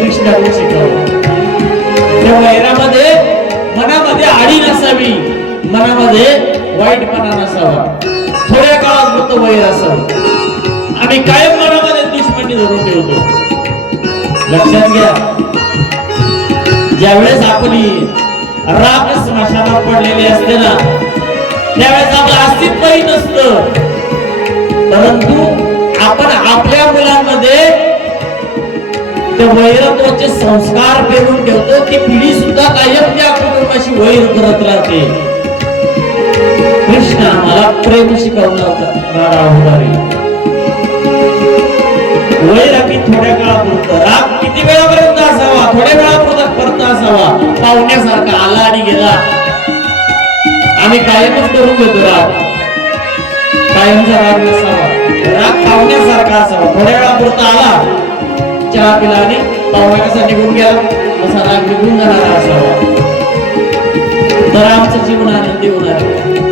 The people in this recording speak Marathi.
कृष्णाने शिकवलं. त्या वैरामध्ये मनामध्ये आडी नसावी, मनामध्ये वाईटपणा नसावा, थोड्या काळात फक्त वैर असावं. आम्ही कायम मनामध्ये दुश्मनी धरून ठेवतो. लक्षात घ्या, ज्यावेळेस आपली राख स्मशानात पडलेली असते ना, त्यावेळेस आपलं अस्तित्वही नसतं, परंतु आपण आपल्या मुलांमध्ये त्या वैरत्वाचे संस्कार पेरून ठेवतो. ती पिढी सुद्धा कायम त्या कुटुंबाशी वैर करत राहते. कृष्ण आम्हाला प्रेम शिकवलं होतं. वैर की थोड्या काळापुरतं, राग किती वेळापर्यंत असावा, थोड्या वेळापुरता असावा, पाहुण्यासारखा आला आणि गेला. आम्ही कायमच करून घेतो राग, कायमचा राग नसावा, राग पाहुण्यासारखा असावा, थोड्या वेळापुरता आला, चहा पिला आणि पाहुण्या कसा निघून गेला असा राग निघून जाणारा असावा, तर आमचं जीवन आनंदी होणार.